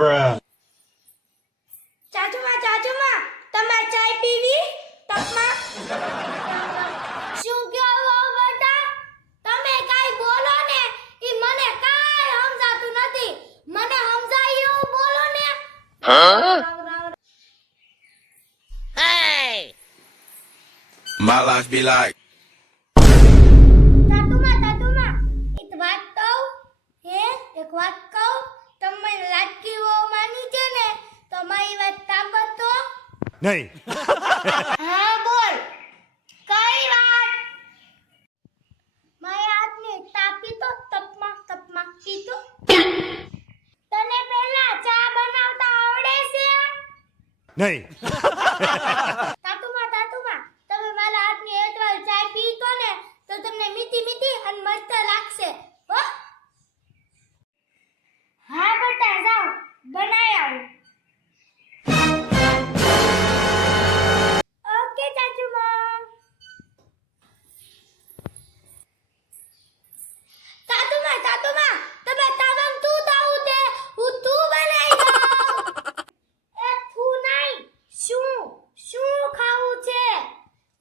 Bruh. ચાચુમા ચાચુમા તમાર ચાય PV? તપમાં શું કહો તમે કાઈ બોલો ને ઈ મને કાઈ સમજાતું નથી. મને સમજાય બોલો ને. My life be like. નહીં. કઈ વાત? મારા હાથને તાપી તો તપમાં તપમાં કીધું તને પહેલા ચા બનાવતા આવડે છે? નહીં.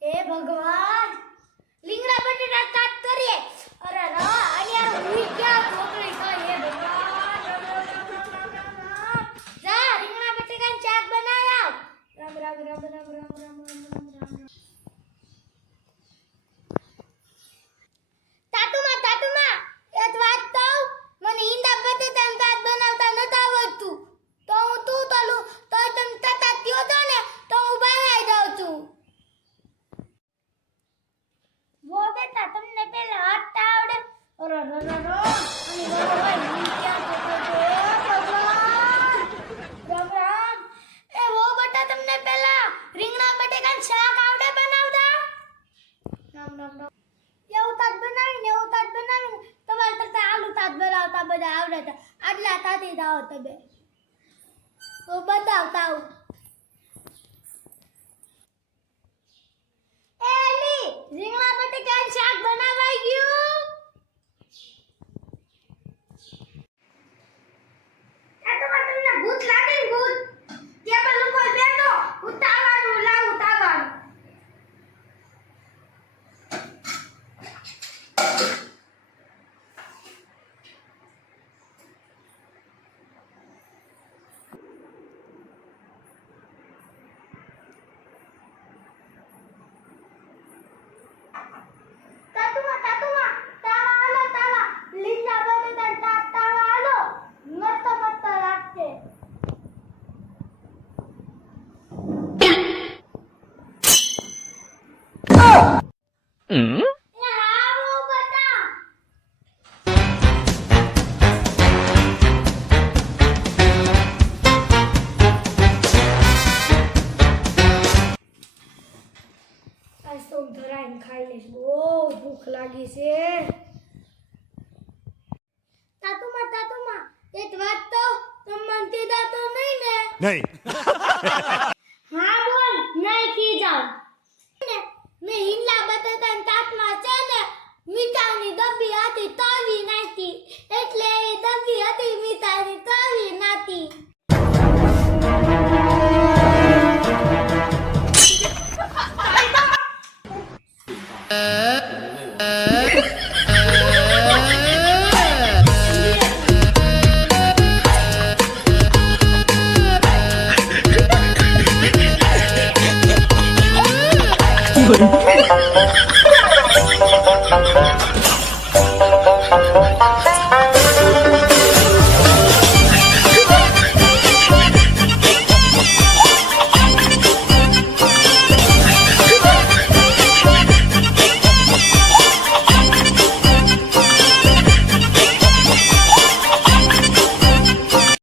હે ભગવાન! લીંગડા બટેટા કાટ કરીએ. અરે રા અહીંયા હું ક્યાં ઢોકળી ખાઈ? છોકરો રડો અને બરોબર નીચે બધા આવડતા આટલા તાતી થાવ તમે હું બતાવતા આવું એલી રીંગણા હમ ધરાઈને ખાઈ લઈશ. ભૂખ લાગી છે. તાતુમા તાતુમા, એક વાત તો તમ નહીં ને? નહીં. તારી દબી હતી તાવી નાતી એટલે એ દબી હતી મી તારી તાવી નાતી Good.